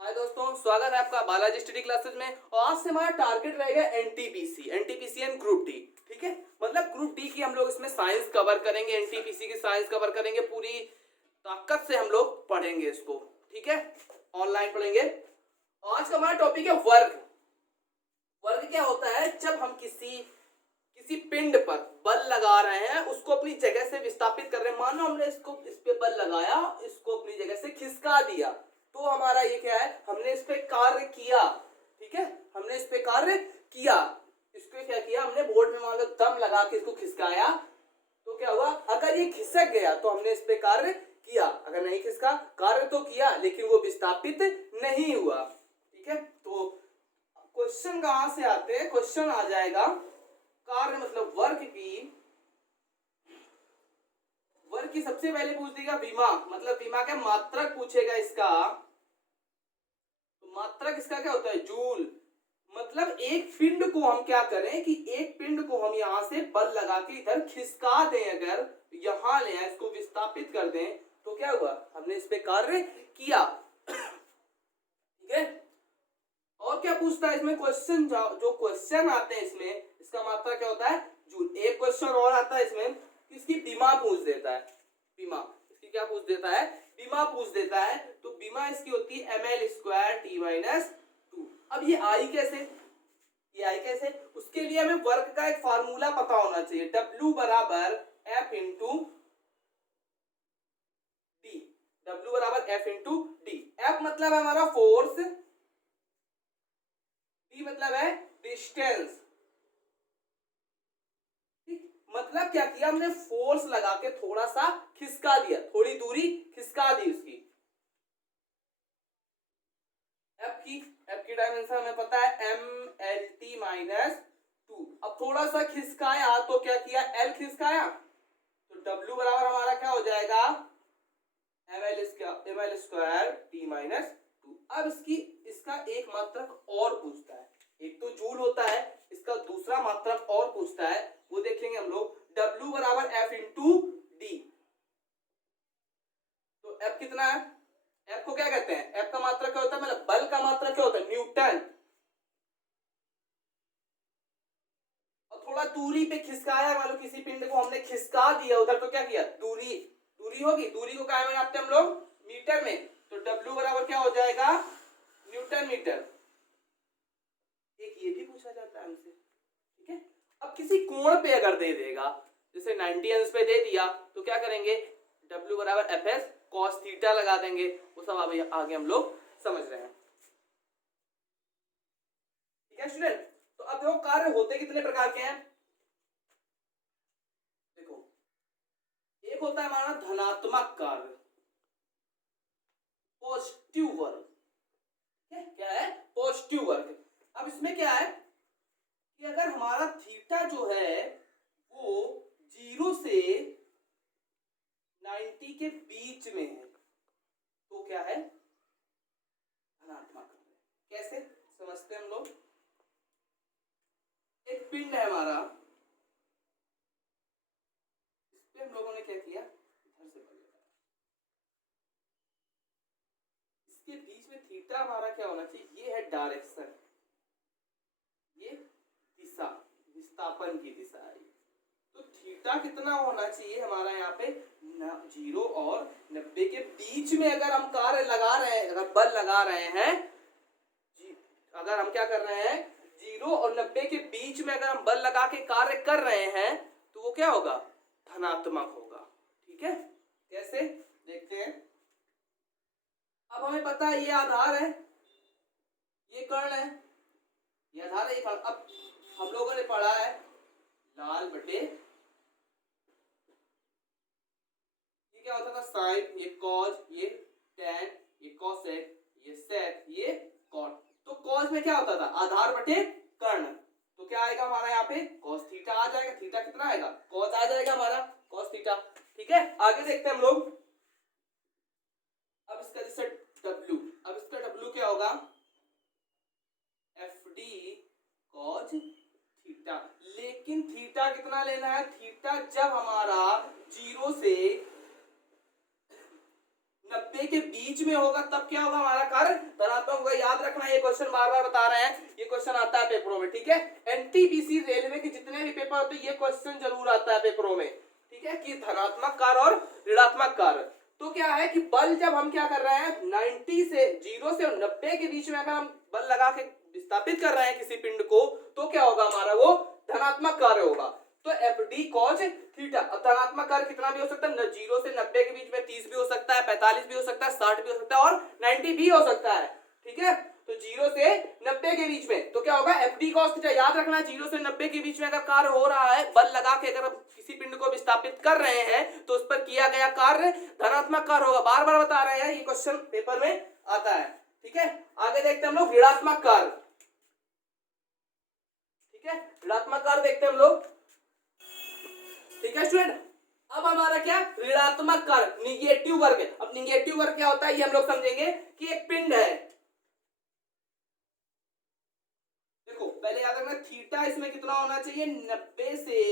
हाय दोस्तों, स्वागत है आपका बालाजी स्टडी क्लासेस में। और आज से हमारा टारगेट रहेगा एनटीपीसी एंड ग्रुप डी। ठीक है, मतलब ग्रुप डी की हम लोग इसमें साइंस कवर करेंगे, एनटीपीसी की साइंस कवर करेंगे, पूरी ताकत से हम लोग पढ़ेंगे इसको। ठीक है, ऑनलाइन पढ़ेंगे। आज का हमारा टॉपिक है वर्ग। वर्ग क्या होता है? जब हम किसी किसी पिंड पर बल लगा रहे हैं, उसको अपनी जगह से विस्थापित कर रहे हैं। मानो हमने इसको इस पे बल लगाया, इसको अपनी जगह से खिसका दिया, तो हमारा ये क्या है? हमने इस पे कार्य किया। ठीक है, हमने इस पे कार्य किया। इसको क्या किया हमने? बोर्ड में मान लो दम लगा के इसको खिसकाया, तो क्या हुआ? अगर ये खिसक गया तो हमने इस पे कार्य किया, अगर नहीं खिसका, कार्य तो किया लेकिन वो विस्थापित नहीं हुआ। ठीक है, तो क्वेश्चन कहां से आते हैं? क्वेश्चन आ जाएगा कार्य मतलब वर्ग की सबसे पहले पूछ देगा विमा, मतलब विमा का मात्रक पूछेगा इसका। तो मात्रक इसका क्या होता है? जूल। मतलब एक पिंड को हम क्या करें कि एक पिंड को हम यहां से बल लगा के इधर खिसका दें, अगर यहां ले आए, इसको विस्थापित कर दें, तो क्या हुआ? हमने इस पे कार्य किया। ठीक है, और क्या पूछता है इसमें? क्वेश्चन जो क्वेश्चन आते हैं इसमें, इसका मात्रा क्या होता है? जूल। एक क्वेश्चन और आता है इसमें, इसकी बीमा पूछ देता है। बीमा इसकी क्या पूछ देता है? बीमा पूछ देता है। तो बीमा इसकी होती है ml² अब ये आई कैसे? ये आई कैसे? उसके लिए हमें वर्क का एक फार्मूला पता होना चाहिए। W बराबर F इंटू डी। W बराबर F इंटू डी। F मतलब है हमारा फोर्स, डी मतलब है डिस्टेंस। मतलब क्या किया हमने? फोर्स लगा के थोड़ा सा खिसका दिया, थोड़ी दूरी खिसका दी उसकी। एफ की डायमेंशन हमें पता है MLT-2। अब थोड़ा सा खिसकाया तो क्या किया? L खिसकाया, तो W बराबर हमारा क्या हो जाएगा? ml² T-2। अब इसका एक मात्रक और पूछता है। एक तो जूल होता है, इसका दूसरा मात्रक और पूछता है, वो देखेंगे हम लोग। W बराबर F इंटू डी। तो F कितना है? F को क्या कहते हैं? F का मात्रक क्या होता है? मतलब बल का मात्रक क्या होता है? न्यूटन। और थोड़ा दूरी पे खिसकाया, मान लो किसी पिंड को हमने खिसका दिया उधर, तो क्या किया? दूरी दूरी होगी। दूरी को क्या में नापते हम लोग? मीटर में। तो W बराबर क्या हो जाएगा? Newton metre. एक ये भी पूछा जाता है हमसे। ठीक है, अब किसी कोण पे अगर दे देगा, जैसे 90 अंश पे दे दिया, तो क्या करेंगे? W बराबर FS cos थीटा लगा देंगे। वो सब अभी आगे हम लोग समझ रहे हैं। ठीक है स्टूडेंट, तो अब देखो कार्य होते कितने प्रकार के हैं। देखो, एक होता है हमारा धनात्मक कार्य, पॉजिटिव वर्क। क्या है? Positive work. अब इसमें क्या है कि अगर हमारा थीटा जो है वो 0 से 90 के बीच में है, तो क्या है? धनात्मक। कैसे समझते हैं हम लोग? एक पिंड है हमारा, इस पे हम लोगों ने क्या किया? इधर से बल लगाया। इसके बीच में थीटा हमारा क्या होना चाहिए? ये है डायरेक्शन, ये दिशा, विस्थापन की दिशा है। तो थीटा कितना होना चाहिए हमारा यहाँ पे? 0 और 90 के बीच में अगर हम कार्य लगा रहे हैं, अगर बल लगा रहे हैं, अगर हम क्या कर रहे हैं? 0 और 90 के बीच में अगर हम बल लगा के कार्य कर रहे हैं, तो वो क्या होगा? धनात्मक होगा। ठीक है, कैसे देखते हैं। अब हमें पता है ये आधार है, ये कर्ण है, ये आधार है, ये कर्ण। अब हम लोगों ने पढ़ा है लाल बटे, ये क्या होता था? साइन, ये कॉस, ये टैन, ये कॉसेक, ये सेक, ये कॉट। तो कॉस में क्या होता था? आधार बटे कर्ण। तो क्या आएगा हमारा यहाँ पे? कॉस थीटा आ जाएगा। थीटा कितना आएगा? कॉस आ जाएगा हमारा, कॉस थीटा। ठीक है, आगे देखते हैं हम लोग। अब इसका जैसे W, अब इसका W क्या होगा? FD cos theta. लेकिन थीटा कितना लेना है? थीटा जब हमारा 0 से 90 के बीच में होगा तब क्या होगा, हमारा कार्य धनात्मक होगा। याद रखना, ये क्वेश्चन बार बार बता रहे हैं, ये क्वेश्चन आता है पेपरों में, ठीक है। एनटीपीसी रेलवे के जितने भी पेपर होते हैं ये क्वेश्चन जरूर आता है पेपरों में, ठीक है, कि धनात्मक कार्य और ऋणात्मक कार्य। तो क्या है कि बल जब हम क्या कर रहे हैं 90 से 0 से 90 के बीच में अगर हम बल लगा के विस्थापित कर रहे हैं किसी पिंड को, तो क्या होगा, हमारा वो धनात्मक कार्य होगा। तो एफ डी कॉज थीटा। अब धनात्मक कार्य कितना भी हो सकता है, 0 से 90 के बीच में 30 भी हो सकता है, 45 भी हो सकता है, 60 भी हो सकता है और 90 भी हो सकता है, ठीक है। तो 0 से 90 के बीच में तो क्या होगा, एफ डी कॉस थीटा। याद रखना 0 से 90 के बीच में अगर कार्य हो रहा है, बल लगा के अगर किसी पिंड को विस्थापित कर रहे हैं तो उस पर किया गया कार्य धनात्मक कार्य होगा। बार बार बता रहे हैं, ये क्वेश्चन पेपर में आता है, ठीक है। आगे देखते हैं हम लोग ऋणात्मक कार्य, ठीक है, ऋणात्मक कार्य देखते हैं हम लोग, ठीक है स्टूडेंट। अब हमारा क्या, ऋणात्मक कार्य, निगेटिव वर्ग। अब निगेटिव वर्ग क्या होता है ये हम लोग समझेंगे कि एक पिंड है, देखो पहले याद रखना थीटा इसमें कितना होना चाहिए, 90 से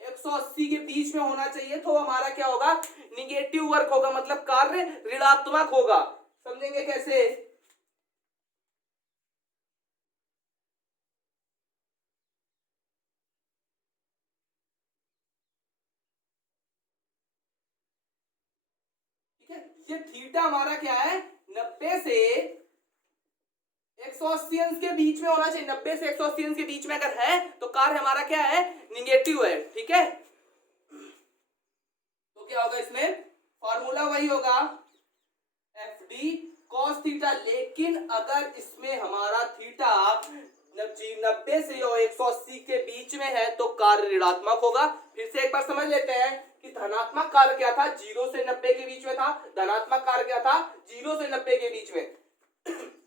180 के बीच में होना चाहिए, तो हमारा क्या होगा, निगेटिव वर्ग होगा, मतलब कार्य ऋणात्मक होगा। समझेंगे कैसे, ठीक है। ये थीटा हमारा क्या है, 90 से 180 अंश के बीच में होना चाहिए। 90 से 180 अंश के बीच में अगर है तो कार्य हमारा क्या है, निगेटिव है, ठीक है। तो क्या होगा इसमें, फॉर्मूला वही होगा एफ डी कॉस थीटा, लेकिन अगर इसमें हमारा थीटा 90 से 180 के बीच में है तो कार्य ऋणात्मक होगा। फिर से एक बार समझ लेते हैं कि धनात्मक कार्य क्या था, 0 से 90 के बीच में था। धनात्मक कार्य क्या था, 0 से 90 के बीच में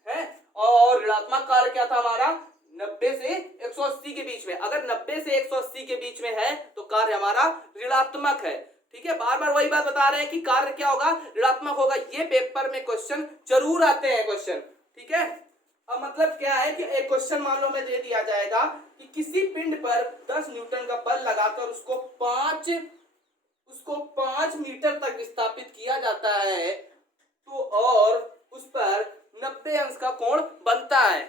है, और ऋणात्मक कार्य क्या था हमारा, 90 से 180 के बीच में। अगर 90 से 180 के बीच में है तो कार्य हमारा ऋणात्मक है, ठीक है। बार बार वही बात बता रहे हैं कि कार्य क्या होगा, ऋणात्मक होगा। ये पेपर में क्वेश्चन जरूर आते हैं क्वेश्चन, ठीक है। अब मतलब क्या है कि एक क्वेश्चन मान लो में दे दिया जाएगा कि किसी पिंड पर 10 न्यूटन का बल लगाकर उसको 5 मीटर तक विस्थापित किया जाता है, तो और उस पर 90 अंश का कोण बनता है,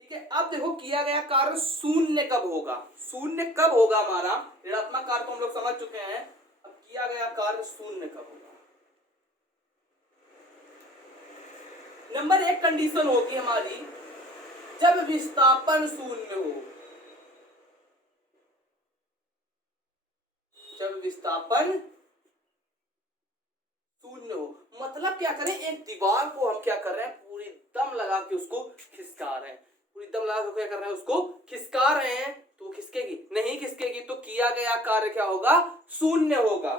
ठीक है। अब देखो किया गया कार्य शून्य कब होगा, शून्य कब होगा, हमारा ऋणात्मक कार्य तो हम लोग समझ चुके हैं, अब किया गया कार्य शून्य कब होगा। नंबर 1 कंडीशन होगी हमारी, जब विस्थापन शून्य हो, जब विस्थापन शून्य हो। मतलब क्या करें, एक दीवार को हम क्या कर रहे हैं, पूरी दम लगा के उसको खिसका रहे हैं, पूरी दम लगा के क्या कर रहे हैं, उसको खिसका रहे हैं, तो खिसकेगी नहीं, खिसकेगी तो किया गया कार्य क्या होगा, शून्य होगा।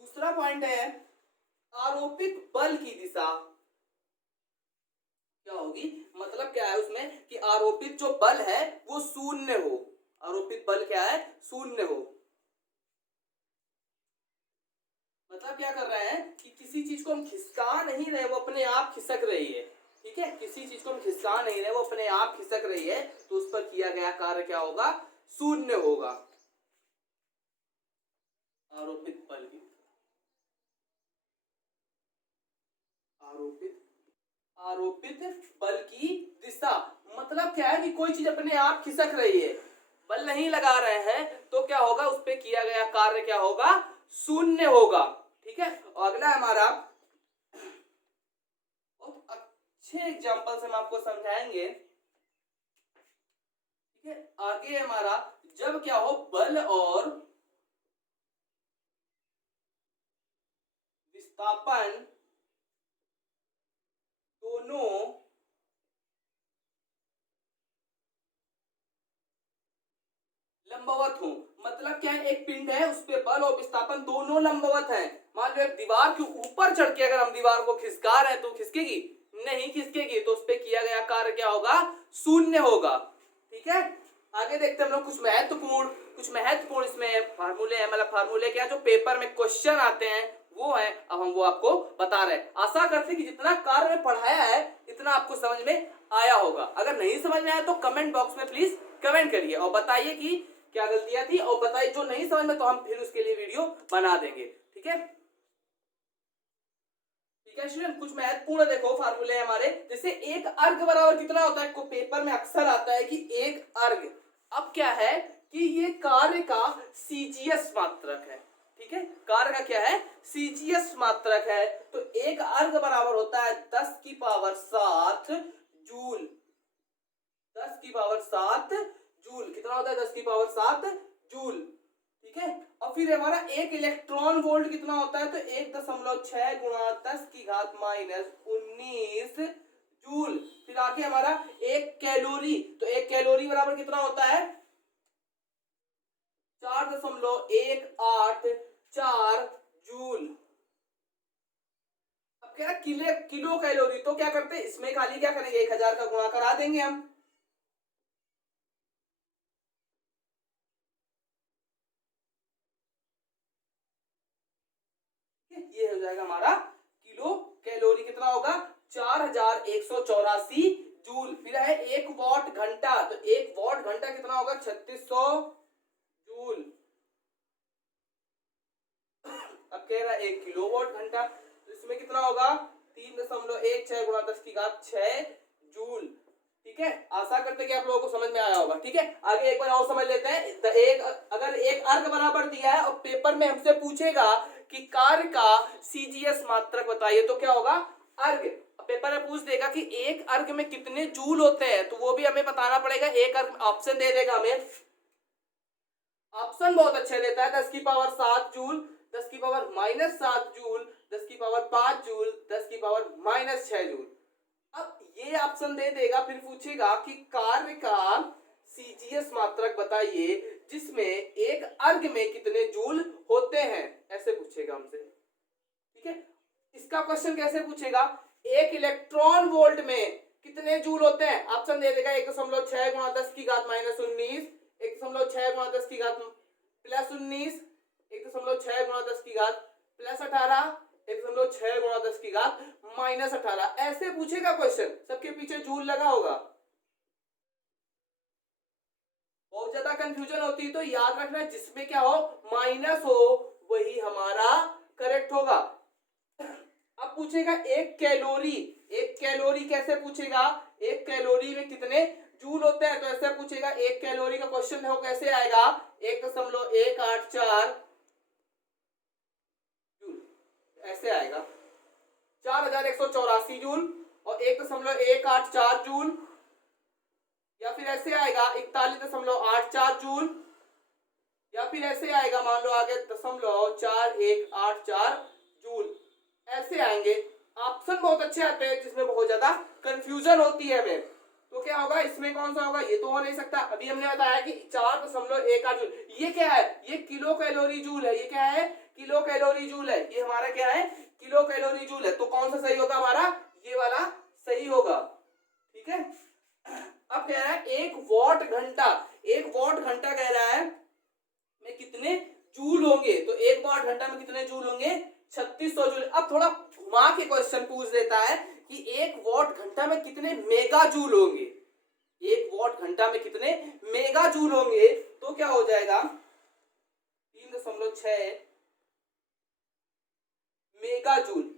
दूसरा पॉइंट है, आरोपित बल की दिशा क्या होगी, मतलब क्या है उसमें कि आरोपित जो बल है वो शून्य हो, आरोपित बल क्या है, शून्य हो। मतलब क्या कर रहे हैं कि किसी चीज को हम खिसका नहीं रहे, वो अपने आप खिसक रही है, ठीक है। किसी चीज को हम खिसका नहीं रहे, वो अपने आप खिसक रही है, तो उस पर किया गया कार्य क्या होगा, शून्य होगा। आरोपित बल की, आरोपित बल की दिशा, मतलब क्या है कि कोई चीज अपने आप खिसक रही है, बल नहीं लगा रहे हैं, तो क्या होगा, उस पे किया गया कार्य क्या होगा, शून्य होगा, ठीक है। और अगला हमारा अच्छे एग्जांपल से हम आपको समझाएंगे, ठीक है। आगे हमारा जब क्या हो, बल और विस्थापन दोनों लंबवत हो। मतलब क्या है, एक पिंड है, उस पे बल और विस्थापन दोनों लंबवत हैं। मान लो एक दीवार के ऊपर चढ़ के अगर हम दीवार को खिसका रहे हैं तो खिसकेगी नहीं, खिसकेगी, तो उस पे किया गया कार्य क्या होगा, शून्य होगा, ठीक है। आगे देखते हैं हम लोग कुछ महत्वपूर्ण इसमें फार्मूले हैं, मतलब फार्मूले क्या जो पेपर में क्वेश्चन आते हैं वो है, अब हम वो आपको बता रहे हैं। आशा करते हैं कि जितना कार्य में पढ़ाया है इतना आपको समझ में आया होगा। अगर नहीं समझ में आया तो कमेंट बॉक्स में प्लीज कमेंट करिए और बताइए कि क्या गलतियां थी, और बताइए जो नहीं समझ में तो हम फिर उसके लिए वीडियो बना देंगे। ठीक है, ठीक है स्टूडेंट, कुछ महत्वपूर्ण देखो फार्मूले हमारे, जैसे एक अर्ग बराबर कितना होता है, को पेपर में अक्सर आता है कि एक अर्ग, अब क्या है कि ये कार्य का सीजीएस मात्रक है। ठीक है, कार्य का क्या है, सीजीएस मात्रक है, तो एक अर्ग बराबर होता है 10 की पावर 7 जूल। 10 की पावर 7 जूल कितना होता है, 10 की पावर 7 जूल। ठीक है, और फिर हमारा एक इलेक्ट्रॉन वोल्ट कितना होता है, तो 1.6 गुणा 10 की घात -19 जूल। फिर आके हमारा एक कैलोरी, तो एक कैलोरी बराबर कितना होता है, 4.184 जूल। अब क्या किलो कैलोरी, तो क्या करते हैं इसमें खाली क्या करेंगे, 1000 का गुणा करा देंगे हम। ये हो जाएगा हमारा किलो कैलोरी, कितना होगा 4184 जूल। फिर है एक वॉट घंटा, तो एक वॉट घंटा कितना होगा 3600 जूल। अब कह रहा है एक किलो वॉट घंटा, तो इसमें कितना होगा 3.16 गुणा 10 की घात 6 जूल। ठीक है, आशा करते कि आप लोगों को समझ में आया होगा। ठीक है, आगे एक बार और समझ लेते हैं। अगर एक अर्ग बराबर दिया है और पेपर में हमसे पूछेगा कि कार्य का सीजीएस मात्रक बताइए, तो क्या होगा, अर्ग। पेपर में पूछ देगा कि एक अर्ग में कितने जूल होते हैं, तो वो भी हमें बताना पड़ेगा। एक अर्ग ऑप्शन दे देगा हमें, ऑप्शन बहुत अच्छे देता है, 10 की पावर 7 जूल, 10 की पावर -7 जूल, 10 की पावर 5 जूल, 10 की पावर -6 जूल। अब ये ऑप्शन दे देगा, फिर पूछेगा कि कार्य का सीजीएस मात्रक बताइए जिसमें एक अर्ग में कितने जूल होते हैं, ऐसे पूछेगा हमसे। ठीक है, इसका क्वेश्चन कैसे पूछेगा, एक इलेक्ट्रॉन वोल्ट में कितने जूल होते हैं, ऑप्शन दे देगा 1.6 गुणा 10 की घात -19, 1.6 गुणा 10 की घात +19, 1.6 गुणा 10 की घात +18, 1.6 गुणा 10 की घात -18, ऐसे पूछेगा क्वेश्चन। सबके पीछे जूल लगा होगा, बहुत ज्यादा कंफ्यूजन होती है, तो याद रखना जिसमें क्या हो माइनस हो वही हमारा करेक्ट होगा। अब पूछेगा एक कैलोरी, एक कैलोरी कैसे पूछेगा, एक कैलोरी में कितने जूल होते हैं, तो ऐसे पूछेगा। एक कैलोरी का क्वेश्चन हो कैसे आएगा, 1.184 जूल, ऐसे आएगा 4184 जूल और 1.184 जूल, या फिर ऐसे आएगा 41.84 जूल, या फिर ऐसे आएगा मान लो आगे 0.4184 जूल, ऐसे आएंगे। ऑप्शन बहुत अच्छे आते हैं जिसमें बहुत ज्यादा कंफ्यूजन होती है हमें, तो क्या होगा इसमें कौन सा होगा, ये तो हो नहीं सकता। अभी हमने बताया कि 4.18 जूल, ये क्या है, ये किलो कैलोरी जूल है, ये क्या है किलो कैलोरी जूल है, ये हमारा क्या है किलो कैलोरी जूल है, तो कौन सा सही होगा हमारा, ये वाला सही होगा। ठीक है, अब कह रहा है एक वॉट घंटा, एक वॉट घंटा कह रहा है में कितने जूल होंगे, तो एक वॉट घंटा में कितने जूल होंगे 3600 जूल। अब थोड़ा घुमा के क्वेश्चन पूछ देता है कि एक वॉट घंटा में कितने मेगा जूल होंगे, एक वॉट घंटा में कितने मेगा जूल होंगे, तो क्या हो जाएगा 3.6 मेगा जूल।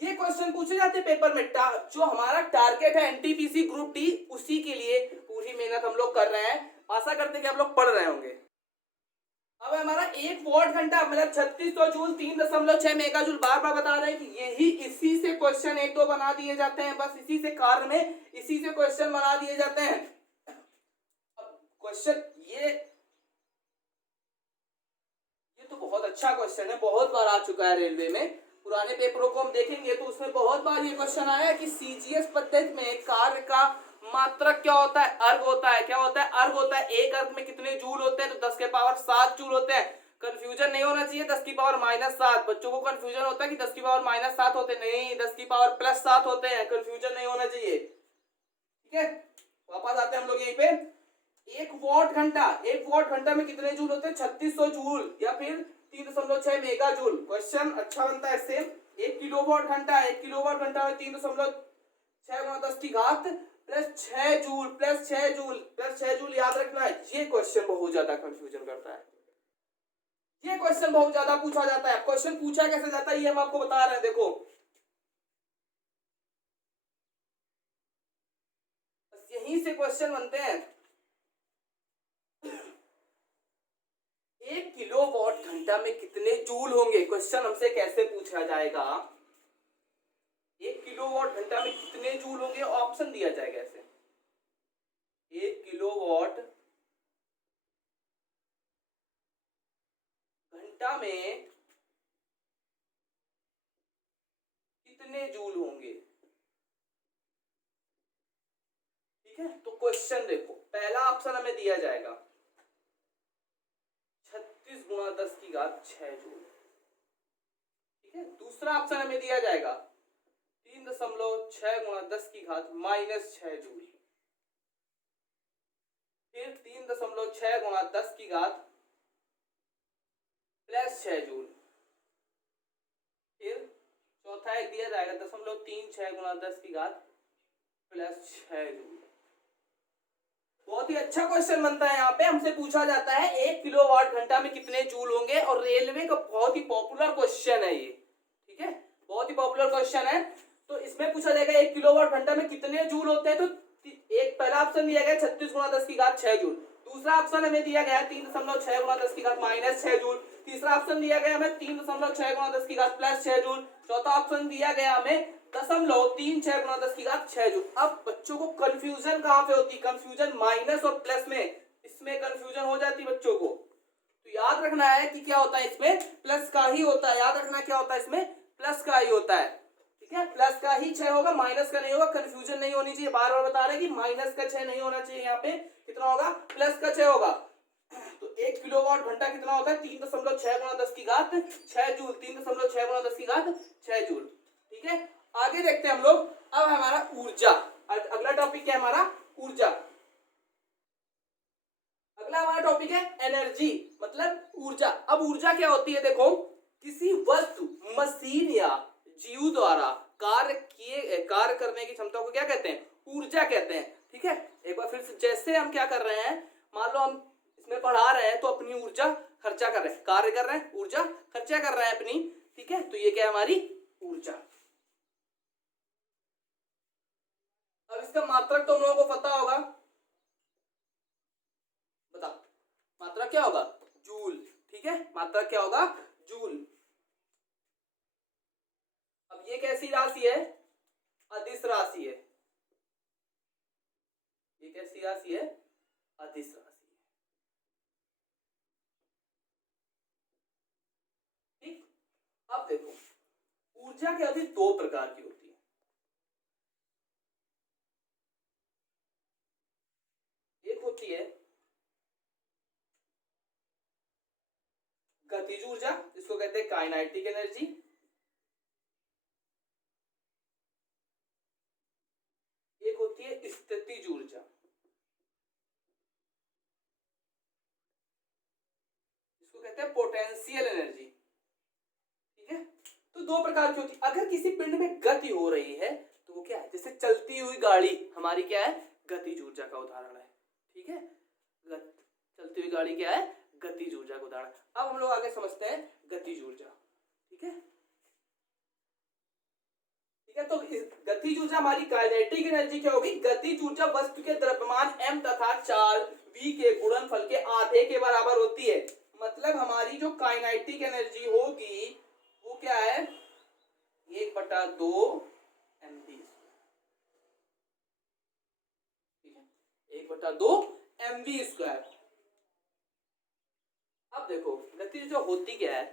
ये क्वेश्चन पूछे जाते हैं पेपर में, जो हमारा टारगेट है एनटीपीसी ग्रुप डी, उसी के लिए पूरी मेहनत हम लोग कर रहे हैं। आशा करते हैं कि आप लोग पढ़ रहे होंगे। अब हमारा एक वॉट घंटा मतलब 3600 जूल 3.6 मेगा जूल, बार बार बता रहे हैं कि यही इसी से क्वेश्चन एक दो बना दिए जाते हैं, बस इसी से कार्य में इसी से क्वेश्चन बना दिए जाते हैं। अब क्वेश्चन ये तो बहुत अच्छा क्वेश्चन है, बहुत बार आ चुका है रेलवे में, पुराने पेपरों को हम देखेंगे तो उसमें बहुत बार ये क्वेश्चन आया कि सीजीएस पद्धति में कार्य का मात्रक क्या होता है, अर्ग होता है। क्या होता है, अर्ग होता है। एक अर्ग में कितने जूल होते हैं, तो 10 के पावर 7 जूल होते हैं। कंफ्यूजन नहीं होना चाहिए 10 की पावर -7, बच्चों को कंफ्यूजन होता है कि 10 की पावर -7 होते, नहीं 10 की पावर +7 होते हैं, कंफ्यूजन नहीं होना चाहिए। ठीक है, वापस आते हैं हम लोग यहीं पे, एक वॉट घंटा, एक वॉट घंटा में कितने जूल होते हैं 3600 जूल या फिर 3.6 मेगा जूल। क्वेश्चन अच्छा बनता है इससे। एक किलोवाट घंटा, एक किलोवाट घंटा में 3.6 गुणा 10 की घात +6 जूल याद रखना है। ये क्वेश्चन बहुत ज्यादा कंफ्यूजन करता है, ये क्वेश्चन बहुत ज्यादा पूछा जाता है। क्वेश्चन पूछा कैसे जाता है ये हम आपको बता रहे हैं। देखो बस यहीं से क्वेश्चन बनते हैं। 1 किलोवाट घंटा में कितने जूल होंगे, क्वेश्चन हमसे कैसे पूछा जाएगा। 1 किलोवाट घंटा में कितने जूल होंगे, ऑप्शन दिया जाएगा ऐसे। 1 किलोवाट घंटा में कितने जूल होंगे। ठीक है, तो क्वेश्चन देखो, पहला ऑप्शन हमें दिया जाएगा 36 गुणा 10⁶ जूल। ठीक है, दूसरा ऑप्शन हमें दिया जाएगा 3.6 गुणा 10⁻⁻6 जूल। फिर 3.6 गुणा 10⁻+6 जूल। फिर चौथा एक दिया जाएगा 0.36 गुणा 10⁻+6 जूल। बहुत ही अच्छा क्वेश्चन बनता है। यहाँ पे हमसे पूछा जाता है 1 किलोवाट घंटा में कितने जूल होंगे, और रेलवे का बहुत ही पॉपुलर क्वेश्चन है ये। ठीक है, बहुत ही पॉपुलर क्वेश्चन है। तो इसमें पूछा जाएगा 1 किलोवाट घंटा में कितने जूल होते हैं। तो एक पहला ऑप्शन दिया गया 36 गुणा 10⁻6 जूल। दूसरा ऑप्शन हमें दिया गया 3.6 गुणा 10⁻⁻6 जूल। तीसरा ऑप्शन दिया गया हमें 3.6 गुणा 10⁻+6 जूल। चौथा ऑप्शन दिया गया हमें 0.36 गुणा 10⁻6 जूल। अब बच्चों को कंफ्यूजन कहां पे होती है, कंफ्यूजन माइनस और प्लस में, इसमें कंफ्यूजन हो जाती है बच्चों को। तो याद रखना है कि क्या होता है इसमें, प्लस का ही होता है। याद रखना क्या होता है इसमें, प्लस का ही होता है। ठीक है, प्लस का ही 6 होगा, माइनस का नहीं होगा। कंफ्यूजन नहीं होनी चाहिए, बार बार बता रहे हैं कि माइनस का 6 नहीं होना चाहिए। यहाँ पे कितना होगा, प्लस का 6 होगा। तो 1 किलोवाट घंटा कितना होता है, 3.6 गुणा 10⁻6 जूल। 3.6 गुणा 10⁻6 जूल। ठीक है, आगे देखते हैं हम लोग। अब हमारा ऊर्जा, अगला टॉपिक क्या है हमारा, ऊर्जा। अगला हमारा टॉपिक है एनर्जी, मतलब ऊर्जा। अब ऊर्जा क्या होती है, देखो किसी वस्तु, मशीन या जीव द्वारा कार्य करने की क्षमता को क्या कहते हैं, ऊर्जा कहते हैं। ठीक है, एक बार फिर से, जैसे हम क्या कर रहे हैं, मान लो हम इसमें पढ़ा रहे हैं तो अपनी ऊर्जा खर्चा कर रहे हैं, कार्य कर रहे हैं, ऊर्जा खर्चा कर रहे हैं अपनी। ठीक है, तो ये क्या है हमारी ऊर्जा। अब इसका मात्रक तो हम लोगों को पता होगा, बता मात्रक क्या होगा, जूल। ठीक है, मात्रक क्या होगा, जूल। अब ये कैसी राशि है, अदिश राशि है। ये कैसी राशि है, अदिश राशि है। ठीक, अब देखो ऊर्जा की अवधि 2 प्रकार की होती है। एक होती है गतिज ऊर्जा, इसको कहते हैं काइनेटिक एनर्जी। एक होती है स्थितिज ऊर्जा, इसको कहते हैं पोटेंशियल एनर्जी। ठीक है, तो 2 प्रकार की होती है। अगर किसी पिंड में गति हो रही है तो वो क्या है, जैसे चलती हुई गाड़ी हमारी क्या है, गतिज ऊर्जा का उदाहरण है। ठीक है, चलती हुई गाड़ी क्या है, गतिज ऊर्जा का उदाहरण। अब हम लोग आगे समझते हैं गतिज ऊर्जा। ठीक है, ठीक है, तो गतिज ऊर्जा हमारी काइनेटिक एनर्जी क्या होगी, गतिज ऊर्जा वस्तु के द्रव्यमान m तथा 4v के गुणनफल के आधे के बराबर होती है। मतलब हमारी जो काइनेटिक एनर्जी होगी वो क्या है, 1/2 mv। ठीक है, 1/2 mv²। अब देखो गतिज ऊर्जा होती क्या है,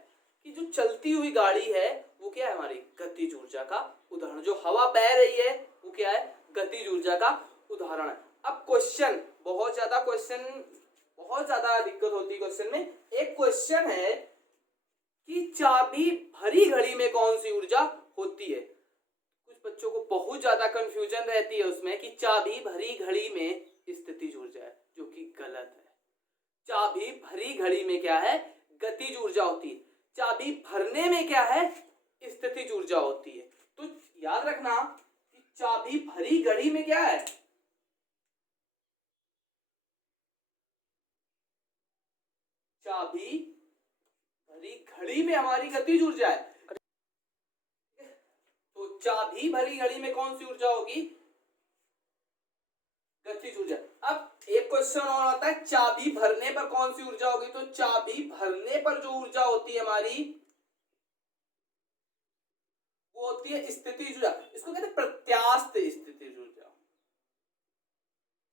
कि जो चलती हुई गाड़ी है वो क्या है, हमारी गतिज ऊर्जा का उदाहरण। जो हवा बह रही है वो क्या है, गतिज ऊर्जा का उदाहरण है। अब क्वेश्चन, बहुत ज्यादा दिक्कत होती है क्वेश्चन में। एक क्वेश्चन है कि चाबी भरी घड़ी में कौन सी ऊर्जा होती है। कुछ बच्चों को बहुत ज्यादा कंफ्यूजन रहती है उसमें कि चाबी भरी घड़ी में स्थितिज ऊर्जा है, जो कि गलत है। चाबी भरी घड़ी में क्या है, गतिज ऊर्जा होती है। चाबी भरने में क्या है, स्थितिज ऊर्जा होती है। तो याद रखना कि चाबी भरी घड़ी में क्या है, चाबी भरी घड़ी में हमारी गतिज ऊर्जा है, तो चाबी भरी घड़ी में कौन सी ऊर्जा होगी? गतिज ऊर्जा। अब एक क्वेश्चन और आता है, चाबी भरने पर कौन सी ऊर्जा होगी? तो चाबी भरने पर जो ऊर्जा होती है हमारी, वो होती है स्थितिज ऊर्जा। इसको कहते हैं प्रत्यास्थ स्थितिज ऊर्जा।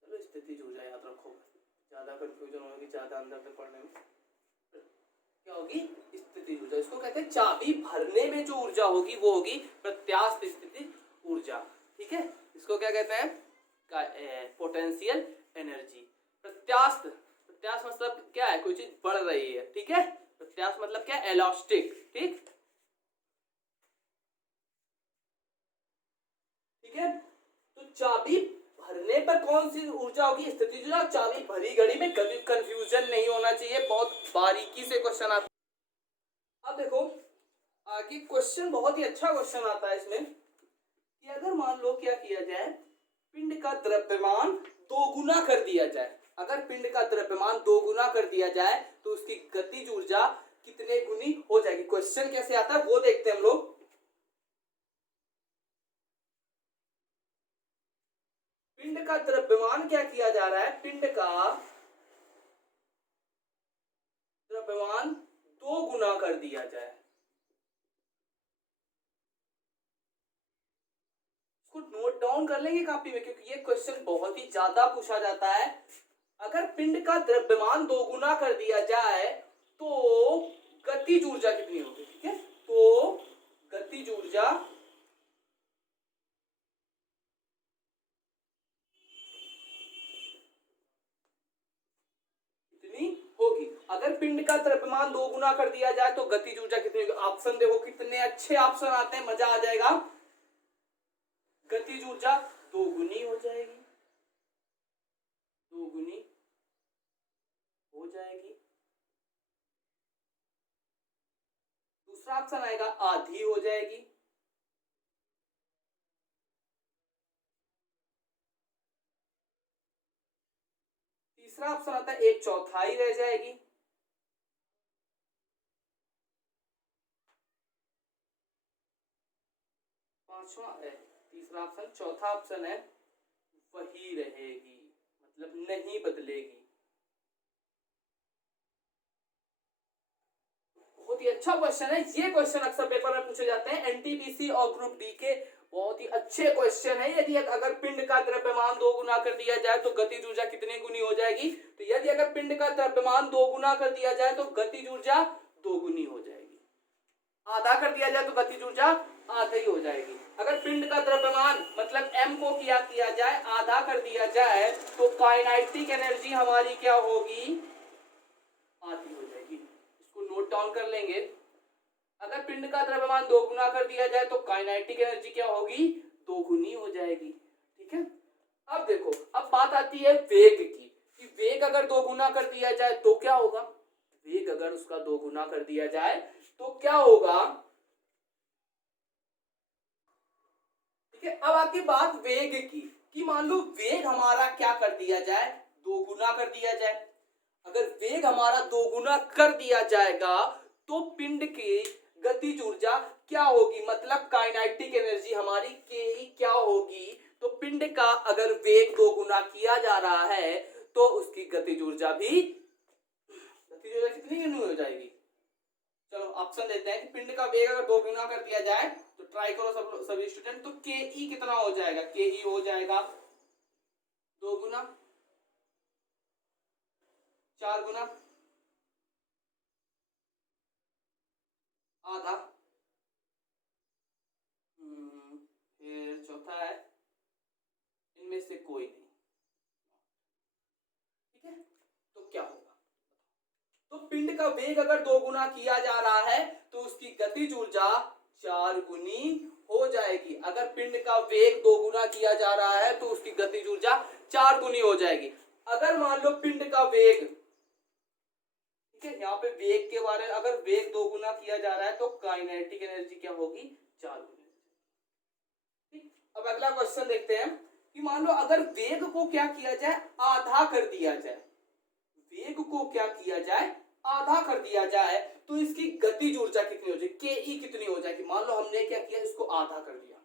चलो स्थितिज ऊर्जा याद रखो, ज्यादा कंफ्यूजन होगी ज्यादा अंदर तक पढ़ने में। क्या होगी? स्थितिज ऊर्जा। इसको कहते हैं चाबी भरने में जो ऊर्जा होगी वो होगी प्रत्यास्थ स्थितिज ऊर्जा। ठीक है, इसको क्या कहते हैं? Potential energy. प्रत्यास्थ, प्रत्यास्थ मतलब क्या है? कोई चीज बढ़ रही है। ठीक है, प्रत्यास्थ मतलब क्या? इलास्टिक। ठीक ठीक है, तो चाबी भरने पर कौन सी ऊर्जा होगी? स्थितिज ऊर्जा। चाबी भरी घड़ी में कभी कंफ्यूजन नहीं होना चाहिए, बहुत बारीकी से क्वेश्चन आता है। अब देखो आगे क्वेश्चन, बहुत ही अच्छा क्वेश्चन आता है इसमें कि अगर मान लो क्या किया जाए, पिंड का द्रव्यमान दोगुना कर दिया जाए। अगर पिंड का द्रव्यमान दोगुना कर दिया जाए तो उसकी गतिज ऊर्जा कितने गुनी हो जाएगी? क्वेश्चन कैसे आता है वो देखते हैं हम लोग। पिंड का द्रव्यमान क्या किया जा रहा है? पिंड का द्रव्यमान दो गुना कर दिया जाए। इसको नोट डाउन कर लेंगे कॉपी में, क्योंकि ये क्वेश्चन बहुत ही ज्यादा पूछा जाता है। अगर पिंड का द्रव्यमान दोगुना कर दिया जाए तो गतिज ऊर्जा कितनी होगी? ठीक है, तो गतिज ऊर्जा कितनी होगी? अगर पिंड का द्रव्यमान दोगुना कर दिया जाए तो गतिज ऊर्जा कितनी होगी? ऑप्शन देखो, कितने अच्छे ऑप्शन आते हैं, मजा आ जाएगा। गतिज ऊर्जा दोगुनी हो जाएगी, दोगुनी हो जाएगी। दूसरा ऑप्शन आएगा आधी हो जाएगी। तीसरा ऑप्शन आता है एक चौथाई रह जाएगी। पांचवा है तीसरा ऑप्शन। चौथा ऑप्शन है वही रहेगी, मतलब नहीं बदलेगी। बहुत ही अच्छा क्वेश्चन है ये। क्वेश्चन अक्सर पेपर में पूछे जाते हैं, एनटीपीसी और ग्रुप डी के बहुत ही अच्छे क्वेश्चन है। यदि अगर पिंड का द्रव्यमान दो गुना कर दिया जाए तो गतिज ऊर्जा कितनी गुनी हो जाएगी? तो यदि अगर पिंड का द्रव्यमान दो गुना कर दिया जाए तो गतिज ऊर्जा दोगुनी हो जाएगी। आधा कर दिया जाए तो गतिज ऊर्जा आधा ही हो जाएगी। अगर पिंड का द्रव्यमान मतलब m को किया जाए, आधा कर दिया जाए, तो काइनेटिक एनर्जी हमारी क्या होगी? आधी हो जाएगी। इसको नोट डाउन कर लेंगे। अगर पिंड का द्रव्यमान दोगुना कर दिया जाए तो काइनेटिक एनर्जी क्या होगी? दोगुनी हो जाएगी। ठीक है, अब देखो, अब बात आती है वेग की, कि वेग अगर दोगुना कर दिया जाए तो क्या होगा? वेग अगर उसका दोगुना कर दिया जाए तो क्या होगा? ठीक है, अब आती बात वेग की, कि मान लो वेग हमारा क्या कर दिया जाए? दोगुना कर दिया जाए। अगर वेग हमारा दोगुना कर दिया जाएगा तो पिंड की गतिज ऊर्जा क्या होगी? मतलब काइनेटिक एनर्जी हमारी के क्या होगी? तो पिंड का अगर वेग दोगुना किया जा रहा है तो उसकी गतिज ऊर्जा भी, गतिज ऊर्जा कितनी गुनी हो जाएगी? चलो ऑप्शन देते हैं कि पिंड का वेग अगर दोगुना कर दिया जाए तो ट्राई करो सब सभी स्टूडेंट, तो के ई कितना हो जाएगा? के ई हो जाएगा दोगुना, 4 गुना, आधा, फिर चौथा है, इनमें से कोई नहीं। ठीक है, तो क्या होगा? तो पिंड का वेग अगर दोगुना किया जा रहा है तो उसकी गतिज ऊर्जा 4 गुनी हो जाएगी। अगर पिंड का वेग दोगुना किया जा रहा है तो उसकी गतिज ऊर्जा 4 गुनी हो जाएगी। अगर मान लो पिंड का वेग, ठीक है, यहाँ पे वेग के बारे में, अगर वेग दोगुना किया जा रहा है तो काइनेटिक एनर्जी क्या होगी? 4 गुनी। ठीक, अब अगला क्वेश्चन देखते हैं कि मान लो अगर वेग को क्या किया जाए? आधा कर दिया जाए। वेग को क्या किया जाए? आधा कर दिया जाए तो इसकी गतिज ऊर्जा कितनी हो जाएगी, के ई कितनी हो जाएगी। मान लो हमने क्या किया, इसको आधा कर दिया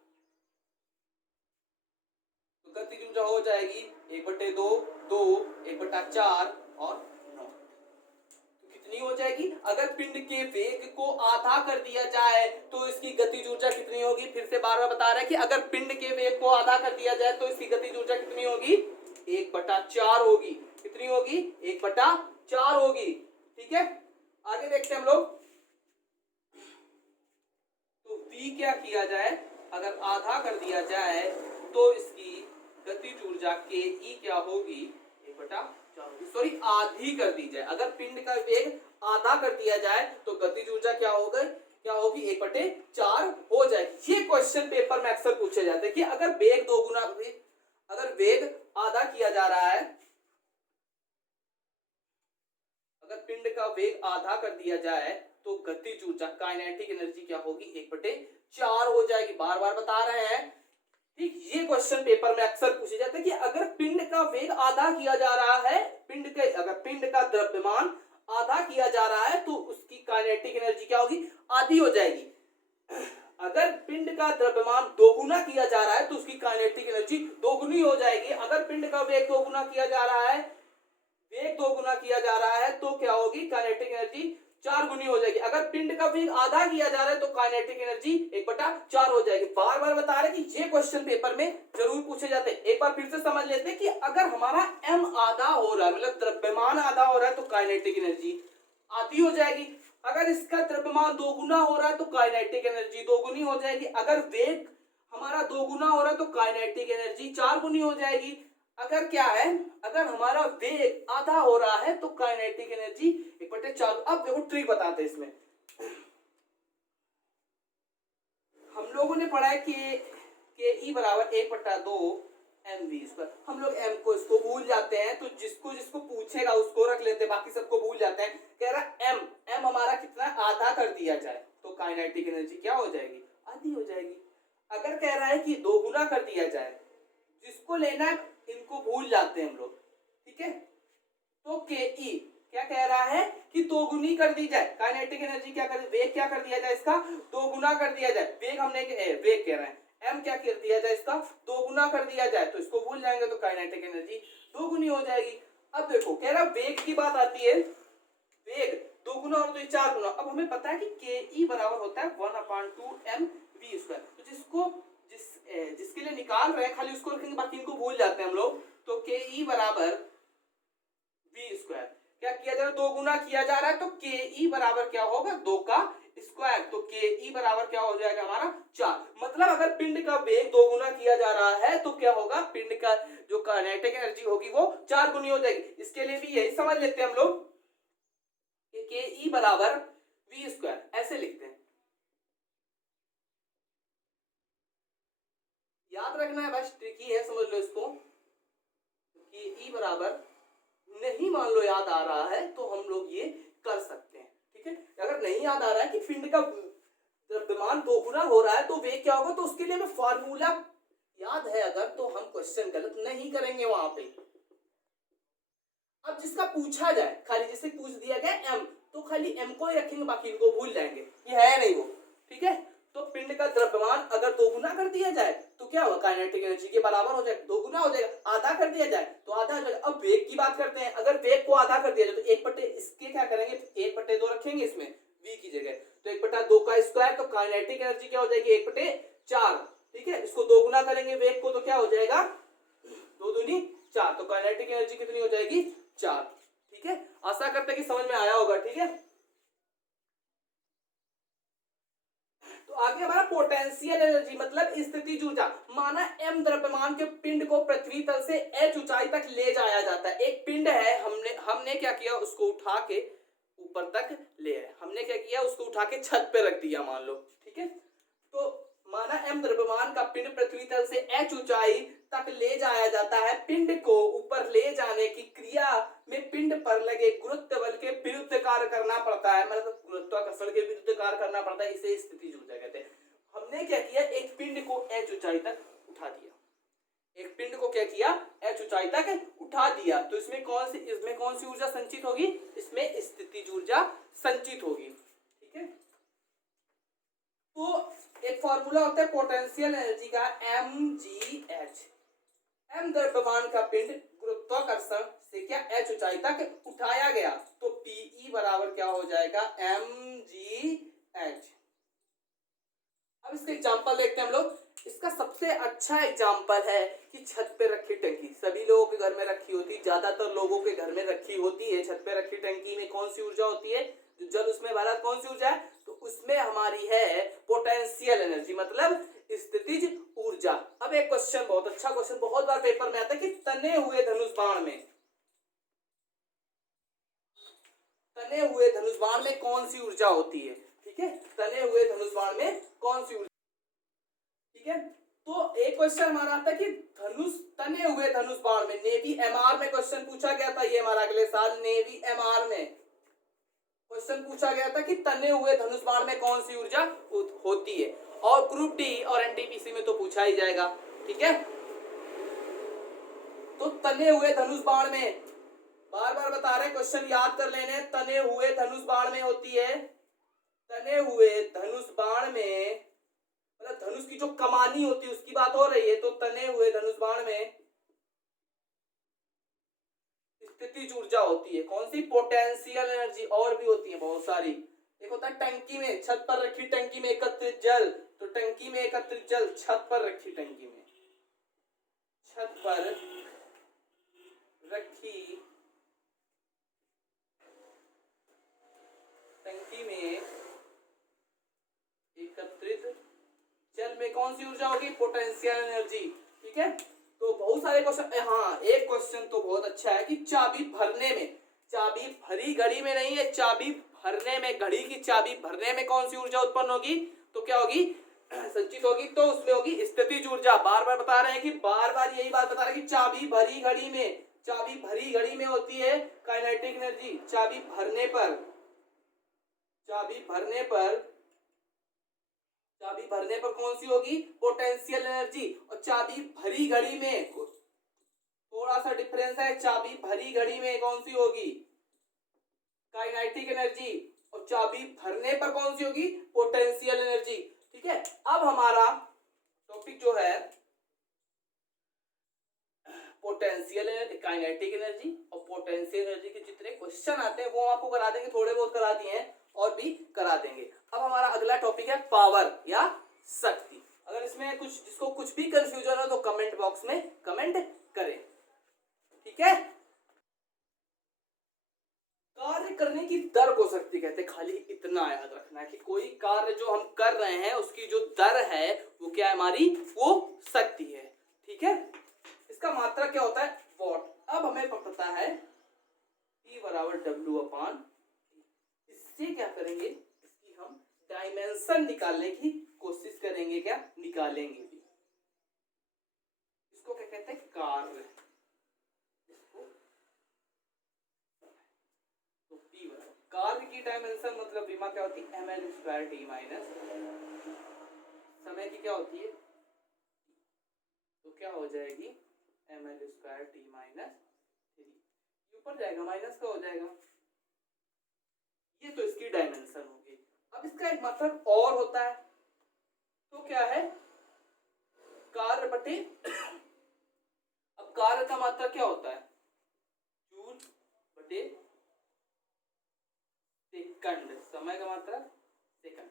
तो गतिज ऊर्जा हो जाएगी 1/2, 2, 1/4 और 9। तो कितनी हो जाएगी, अगर पिंड के वेग को आधा कर दिया जाए तो इसकी गतिज ऊर्जा कितनी होगी। फिर से बार बार बता रहा है कि अगर पिंड के वेग को आधा कर दिया जाए तो इसकी गतिज ऊर्जा कितनी होगी, 1/4 होगी। कितनी होगी, 1/4 होगी। ठीक है, आगे देखते हैं हम लोग। तो V क्या किया जाए, अगर आधा कर दिया जाए तो इसकी गतिज ऊर्जा के ई क्या होगी, 1/4 होगी। सॉरी, आधी कर दी जाए, अगर पिंड का वेग आधा कर दिया जाए तो गतिज ऊर्जा क्या होगी, 1/4 हो जाएगी। ये क्वेश्चन पेपर में अक्सर पूछे जाते हैं कि अगर वेग दोगुना, अगर वेग आधा किया जा रहा है, अगर पिंड का वेग आधा कर दिया जाए तो गतिज ऊर्जा काइनेटिक एनर्जी क्या होगी, 1/4 हो जाएगी। बार बार बता रहे हैं। ठीक, ये क्वेश्चन पेपर में अक्सर पूछे जाते हैं कि अगर पिंड का वेग आधा किया जा रहा है, अगर पिंड का द्रव्यमान आधा किया जा रहा है तो उसकी काइनेटिक एनर्जी क्या होगी, आधी हो जाएगी। अगर पिंड का द्रव्यमान दोगुना किया जा रहा है तो उसकी काइनेटिक एनर्जी दोगुनी हो जाएगी। अगर पिंड का वेग दोगुना किया जा रहा है, वेग दोगुना किया जा रहा है तो क्या होगी, काइनेटिक एनर्जी 4 गुनी हो जाएगी। अगर पिंड का वेग आधा किया जा रहा है तो काइनेटिक एनर्जी 1/4 हो जाएगी। बार बार बता रहे कि ये क्वेश्चन पेपर में जरूर पूछे जाते हैं। एक बार फिर से समझ लेते हैं कि अगर हमारा m आधा हो रहा है, मतलब द्रव्यमान आधा हो रहा है, तो काइनेटिक एनर्जी आधी हो जाएगी। अगर इसका द्रव्यमान दोगुना हो रहा है तो काइनेटिक एनर्जी दोगुनी हो जाएगी। अगर वेग हमारा दोगुना हो रहा है तो काइनेटिक एनर्जी 4 गुनी हो जाएगी। अगर क्या है, अगर हमारा वेग आधा हो रहा है तो काइनेटिक एनर्जी 1/4। अब देखो ट्रिक बताते हैं इसमें। हम लोगों ने पढ़ा है कि के ई बराबर 1/2 mv²। हम लोग m को इसको भूल जाते हैं, तो जिसको जिसको पूछेगा उसको रख लेते हैं, बाकी सबको भूल जाते हैं। कह रहा m हमारा कितना, आधा कर दिया जाए तो काइनेटिक एनर्जी क्या हो जाएगी, आधी हो जाएगी। अगर कह रहा है कि दोगुना कर दिया जाए, जिसको लेना है इनको भूल जाते हैं हम लोग। ठीक है, तो के ई क्या कह रहा है कि दोगुनी कर दी जाए, काइनेटिक एनर्जी क्या कर, वेग क्या कर दिया जाए, इसका दोगुना कर दिया जाए। वेग हमने वेग कह रहे हैं, m क्या कर दिया जाए, इसका दोगुना कर दिया जाए, तो इसको भूल जाएंगे तो काइनेटिक एनर्जी दोगुनी हो जाएगी। अब देखो कह रहा वेग की बात आती है, वेग दोगुना और तो 4 गुना। अब हमें पता है कि के ई बराबर होता है 1/2 mv²। तो जिसके लिए निकाल रहे हैं खाली उसको रखेंगे, बाकी इनको भूल जाते हैं हम लोग। तो के ई बराबर v², क्या किया जा रहा है, दो गुना किया जा रहा है, तो के ई बराबर क्या होगा, 2 का स्क्वायर। तो के ई बराबर क्या हो जाएगा हमारा 4। मतलब अगर पिंड का वेग 2 गुना किया जा रहा है तो क्या होगा, पिंड का जो काइनेटिक एनर्जी होगी वो 4 गुनी हो जाएगी। इसके लिए भी यही समझ लेते हैं हम लोग कि के ई बराबर v², ऐसे लिखते हैं। याद रखना है, बस ट्रिकी है, समझ लो इसको। के ई बराबर नहीं मान लो याद आ रहा है तो हम लोग ये कर सकते हैं। ठीक है, अगर नहीं याद आ रहा है कि पिंड का द्रव्यमान दोगुना हो रहा है तो वेग क्या होगा, तो उसके लिए हमें फार्मूला याद है अगर, तो हम क्वेश्चन गलत नहीं करेंगे वहां पे। अब जिसका पूछा जाए, खाली जिसे पूछ दिया गया m, तो खाली m को ही रखेंगे, बाकी इनको भूल जाएंगे, ये है नहीं वो। ठीक है, तो पिंड का द्रव्यमान अगर दोगुना कर दिया जाए तो क्या होगा, काइनेटिक एनर्जी के बराबर हो जाएगा, दोगुना हो जाएगा। आधा कर दिया जाए तो आधा हो जाएगा। अब वेग की बात करते हैं, अगर वेग को आधा कर दिया जाए तो 1/, इसके क्या करेंगे, 1/2 रखेंगे इसमें v की जगह, तो 1/2 का स्क्वायर, तो काइनेटिक एनर्जी क्या हो जाएगी, 1/4। ठीक है, इसको दोगुना करेंगे वेग को तो क्या हो जाएगा, 2 दूनी 4, तो काइनेटिक एनर्जी कितनी हो जाएगी, 4। ठीक है, आशा करते हैं कि समझ में आया होगा। ठीक है, तो आगे हमारा पोटेंशियल एनर्जी मतलब स्थितिज ऊर्जा। माना m द्रव्यमान के पिंड को पृथ्वी तल से h ऊंचाई तक ले जाया जाता है। एक पिंड है, हमने क्या किया, उसको उठा के ऊपर तक ले आए, हमने क्या किया, उसको उठा के छत पे रख दिया मान लो। ठीक है, तो माना m द्रव्यमान का पिंड पृथ्वी तल से h ऊंचाई तक ले जाया जाता है। पिंड को ऊपर ले जाने की क्रिया में पिंड पर लगे गुरुत्व बल के विरुद्ध कार्य करना पड़ता है, मतलब गुरुत्वाकर्षण के विरुद्ध कार्य करना पड़ता है, इसे स्थितिज ऊर्जा कहते हैं। हमने क्या किया, एक पिंड को h ऊंचाई तक उठा दिया, एक पिंड को क्या किया, h ऊंचाई तक उठा दिया तो इसमें कौन सी ऊर्जा संचित होगी? इसमें स्थितिज ऊर्जा संचित होगी। ठीक है, तो एक फॉर्मूला होता है पोटेंशियल एनर्जी का mgh। m द्रव्यमान का पिंड गुरुत्वाकर्षण से क्या h ऊंचाई तक उठाया गया तो Pe बराबर क्या हो जाएगा? mgh। अब इसका एग्जांपल देखते हैं हम लोग। इसका सबसे अच्छा एग्जांपल है कि छत पे रखी टंकी, सभी लोगों के घर में रखी होती है, ज्यादातर लोगों के घर में रखी होती है। छत पे रखी टंकी में कौन सी ऊर्जा होती है? जो जल उसमें भरा, कौन सी ऊर्जा है? तो उसमें हमारी है पोटेंशियल एनर्जी, मतलब स्थितिज ऊर्जा। अब एक क्वेश्चन, बहुत अच्छा क्वेश्चन, बहुत बार पेपर में आता है कि तने हुए धनुष बाण में कौन सी ऊर्जा होती है? ठीक है, तने हुए धनुष बाण में कौन सी ऊर्जा? ठीक है, तो एक क्वेश्चन हमारा आता है कि तने हुए धनुष बाण में, नेवी एमआर में क्वेश्चन पूछा गया था, ये हमारा अगले साल नेवी एमआर में क्वेश्चन पूछा गया था कि तने हुए धनुष बाण में कौन सी ऊर्जा होती है, और ग्रुप डी और एनटीपीसी में तो पूछा ही जाएगा। ठीक है, तो तने हुए धनुष बाण में, बार बार बता रहे, क्वेश्चन याद कर लेने, तने हुए धनुष बाण में होती है, तने हुए धनुष बाण में मतलब धनुष की जो कमानी होती है उसकी बात हो रही है, तो तने हुए धनुष बाण में स्थितिज ऊर्जा होती है कौन सी? Potential energy. और भी होती है बहुत सारी। एक होता है टंकी में, छत पर रखी टंकी में एकत्रित जल, तो टंकी में एकत्रित जल, छत पर रखी टंकी में, छत पर रखी टंकी में एकत्रित जल में कौन सी ऊर्जा होगी? Potential energy. ठीक है, तो बहुत सारे क्वेश्चन। हाँ, एक क्वेश्चन तो बहुत अच्छा है कि चाबी भरने में, चाबी भरी घड़ी में नहीं है, चाबी भरने में, घड़ी की चाबी भरने में कौन सी ऊर्जा उत्पन्न होगी? तो क्या होगी? संचित होगी, तो उसमें होगी स्थितिज ऊर्जा। बार बार बता रहे हैं कि बार बार यही बात बता रहे हैं कि चाबी भरी घड़ी में, चाबी भरी घड़ी में होती है काइनेटिक एनर्जी। चाबी भरने पर, चाबी भरने पर, चाबी भरने पर कौन सी होगी? Potential energy. और चाबी भरी घड़ी में थोड़ा सा डिफरेंस है, चाबी भरी घड़ी में कौन सी होगी? Kinetic energy. और चाबी भरने पर कौन सी होगी? Potential energy. ठीक है, अब हमारा टॉपिक जो है पोटेंशियल एनर्जी, काइनेटिक एनर्जी और पोटेंशियल एनर्जी के जितने क्वेश्चन आते हैं वो हम आपको करा देंगे, थोड़े बहुत करा दिए हैं और भी करा देंगे। अब हमारा अगला टॉपिक है पावर या शक्ति। अगर इसमें कुछ, जिसको कुछ भी कंफ्यूजन हो तो कमेंट बॉक्स में कमेंट करें। ठीक है, कार्य करने की दर को शक्ति कहते हैं। खाली इतना याद रखना है कि कोई कार्य जो हम कर रहे हैं उसकी जो दर है वो क्या है हमारी? वो शक्ति है। ठीक है, इसका मात्रा क्या होता है? वॉट। अब हमें पता है E बराबर W अपान, इससे क्या करेंगे? इसकी हम डायमेंशन निकालने की कोशिश करेंगे, क्या निकालेंगे भी। इसको क्या कहते हैं? कार्य। तो P बराबर कार्य की डायमेंशन मतलब बीमा क्या होती है? ml स्क्वायर t माइनस समय की क्या होती है? तो क्या हो जाएगी? ml स्क्वायर t माइनस 3, ऊपर जाएगा माइनस का हो जाएगा। ये तो इसकी डायमेंशन होगी। अब इसका एक मतलब और होता है, तो क्या है? कार्य बटे अब कार्य का मात्रा क्या होता है? जूल बटे सेकंड, समय का मात्रा सेकंड,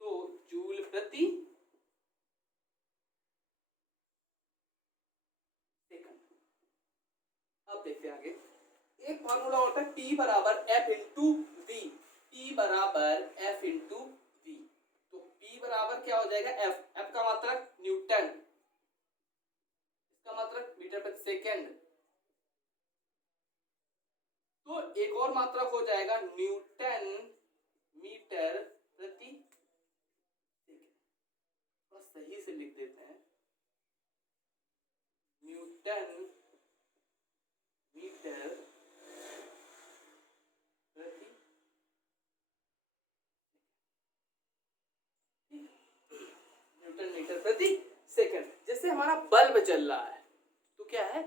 तो जूल प्रति सेकंड। अब देखते हैं आगे। एक फार्मूला होता है P बराबर F इंटू V, P बराबर F इंटू V। तो P बराबर क्या हो जाएगा? F, F का मात्रक न्यूटन, इसका मात्रक मीटर प्रति सेकेंड, तो एक और मात्रक हो जाएगा न्यूटन मीटर प्रति सेकेंड। बस सही से लिख देते हैं, न्यूटन मीटर प्रति, न्यूटन मीटर प्रति सेकंड। जैसे हमारा बल्ब जल रहा है तो क्या है?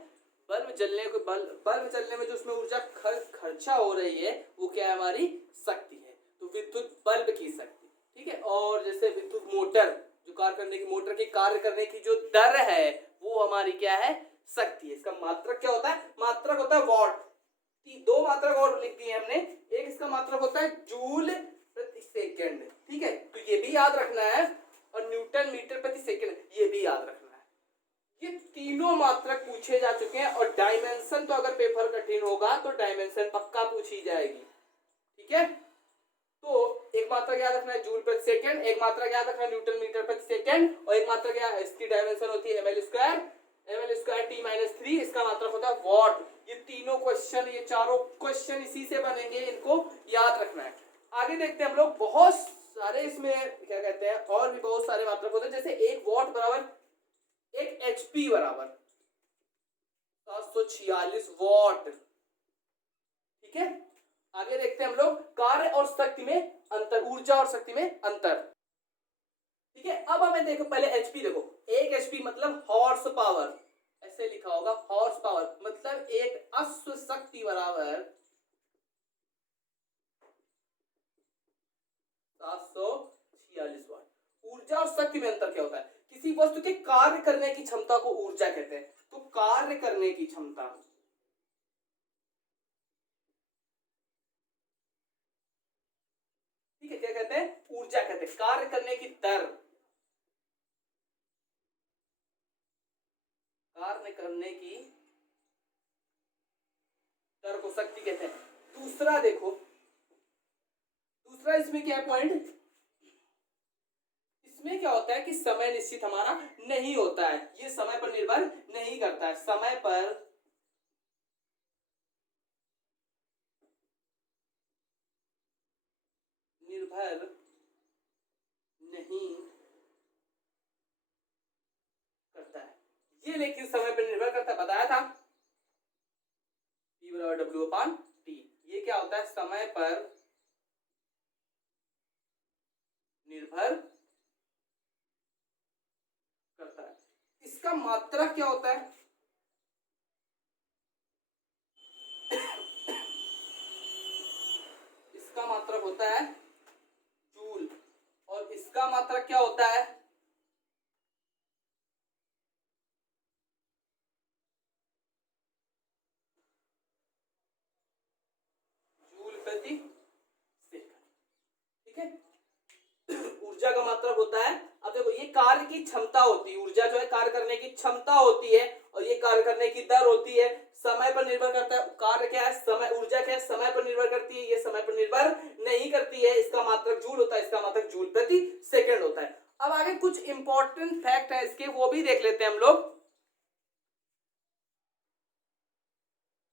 बल्ब जलने को बल्ब जलने में जो उसमें ऊर्जा खर्चा हो रही है वो क्या है, हमारी शक्ति है। तो विद्युत बल्ब की शक्ति, ठीक है। और जैसे विद्युत मोटर, जो कार्य करने की मोटर की कार्य करने की जो दर है वो हमारी क्या है, शक्ति है। इसका मात्रक क्या होता है, मात्रक होता है वॉट। दो मात्रक और लिख दिए हमने, एक इसका मात्रक होता है जूल प्रति सेकंड, ठीक है, तो ये भी याद रखना है, और न्यूटन मीटर प्रति सेकंड ये भी याद रखना है। ये तीनों मात्रक पूछे जा चुके हैं, और डायमेंशन तो अगर पेपर कठिन होगा तो डायमेंशन पक्का पूछी जाएगी, ठीक है। तो एक मात्रक याद रखना है जूल प्रति सेकंड, एक मात्रक याद रखना है न्यूटन मीटर प्रति सेकंड, और एक मात्रक क्या है, इसकी डायमेंशन होती है ml स्क्वायर t-3, इसका मात्रक होता है वॉट। ये तीनों क्वेश्चन, ये चारों क्वेश्चन इसी से बनेंगे, इनको याद रखना है। आगे देखते हैं हम लोग, बहुत सारे इसमें क्या कहते हैं, और भी बहुत सारे मात्रक होते हैं, जैसे एक वॉट बराबर एक एचपी बराबर 746 वॉट, ठीक है। आगे देखते हैं हम लोग, कार्य और शक्ति में अंतर, ऊर्जा और शक्ति में अंतर, ठीक है। अब हमें देखो पहले एचपी, देखो एक एचपी मतलब हॉर्स पावर, ऐसे लिखा होगा हॉर्स पावर, मतलब एक अश्व शक्ति बराबर 746 वाट। ऊर्जा और शक्ति में अंतर क्या होता है, किसी वस्तु के कार्य करने की क्षमता को ऊर्जा कहते हैं। तो कार्य करने की क्षमता, ठीक है, क्या कहते हैं, ऊर्जा कहते हैं। कार्य करने की दर, कार्य करने की दर को शक्ति कहते हैं। दूसरा देखो, दूसरा इसमें क्या है पॉइंट, इसमें क्या होता है कि समय निश्चित हमारा नहीं होता है, ये समय पर निर्भर नहीं करता है, समय पर निर्भर नहीं करता है, ये लेकिन समय पर निर्भर करता है, बताया था P बराबर W/T। ये क्या होता है, समय पर निर्भर करता है। इसका मात्रक क्या होता है, इसका मात्रक होता है जूल, और इसका मात्रक क्या होता है, जूल प्रति सेकंड, ठीक है। ऊर्जा का मात्रक होता है, अब देखो ये कार्य की क्षमता होती है, ऊर्जा जो है कार्य करने की क्षमता होती है, और ये कार्य करने की दर होती है, समय पर निर्भर करता है। कार्य क्या है, समय, ऊर्जा क्या है, समय पर निर्भर करती है, ये समय पर निर्भर नहीं करती है। इसका मात्रक जूल होता है, इसका मात्रक जूल प्रति सेकंड होता है। अब आगे कुछ इंपॉर्टेंट फैक्ट है इसके, वो भी देख लेते हैं हम लोग,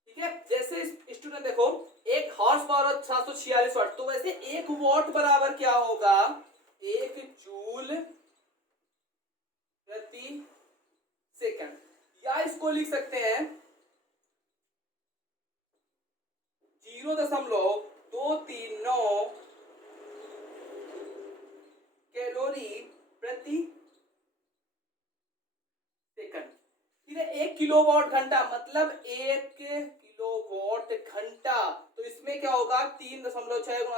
ठीक है। जैसे स्टूडेंट देखो, एक हॉर्स पावर 746 वाट, तो वैसे एक वॉट बराबर क्या होगा, एक जूल प्रति सेकंड, या इसको लिख सकते हैं 0.239 कैलोरी प्रति सेकंड, ठीक है। 1 किलोवाट घंटा मतलब 1 किलोवाट घंटा, तो इसमें क्या होगा 3.6 ×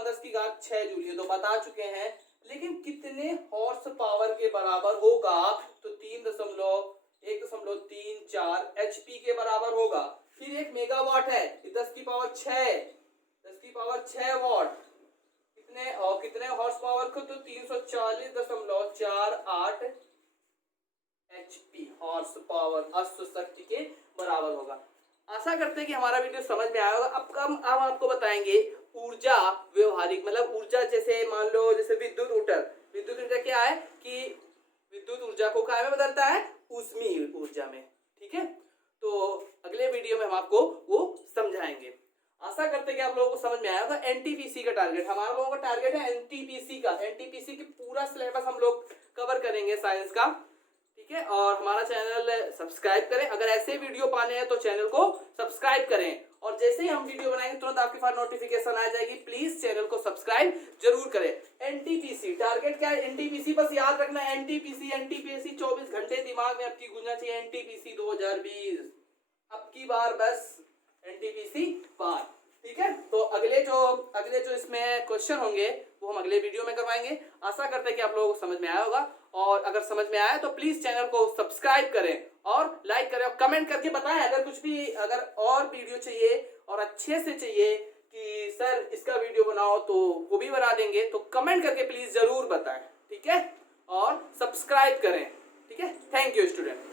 10⁶ जूल, ये तो बता चुके हैं, लेकिन कितने हॉर्स पावर के बराबर होगा, तो 3.134 एचपी के बराबर होगा। फिर एक मेगावाट है, 10⁻6 वाट, कितने और कितने हॉर्स पावर को, तो 340.48 एचपी हॉर्स पावर अश्व शक्ति के बराबर होगा। आशा करते हैं कि हमारा वीडियो समझ में आया होगा। अब आपको बताएंगे ऊर्जा व्यवहारिक, मतलब ऊर्जा, जैसे मान लो जैसे विद्युत ऊर्जा क्या है कि विद्युत ऊर्जा को क्या में बदलता है, ऊष्मीय ऊर्जा में, ठीक है। तो अगले वीडियो में हम आपको वो समझाएंगे। आशा करते हैं कि आप लोगों को समझ में आया होगा। एनटीपीसी का टारगेट, हमारा लोगों का टारगेट है एनटीपीसी का, एनटीपीसी की पूरा सिलेबस हम लोग कवर करेंगे साइंस का, ठीक है। और हमारा चैनल सब्सक्राइब करें, अगर ऐसे वीडियो पाने हैं तो चैनल को सब्सक्राइब करें, और जैसे ही हम वीडियो बनाएंगे तुरंत आपके पास नोटिफिकेशन आ जाएगी। प्लीज चैनल को सब्सक्राइब जरूर करें। एनटीपीसी टारगेट क्या है, एनटीपीसी बस याद रखना है, एनटीपीसी 24 घंटे दिमाग में आपकी गूंजना चाहिए, एनटीपीसी 2020। अब की बार बस एनटीपीसी पार। ठीक है, तो अगले जो इसमें क्वेश्चन होंगे वो हम अगले वीडियो में करवाएंगे। आशा करते हैं कि आप लोगों को समझ में आया होगा, और अगर समझ में आया तो प्लीज चैनल को सब्सक्राइब करें और लाइक करें और कमेंट करके बताएं अगर कुछ भी, अगर और वीडियो चाहिए और अच्छे से चाहिए कि सर इसका वीडियो बनाओ तो वो भी बना देंगे, तो कमेंट करके प्लीज जरूर बताएं। ठीक है, और सब्सक्राइब करें। ठीक है, थैंक यू स्टूडेंट।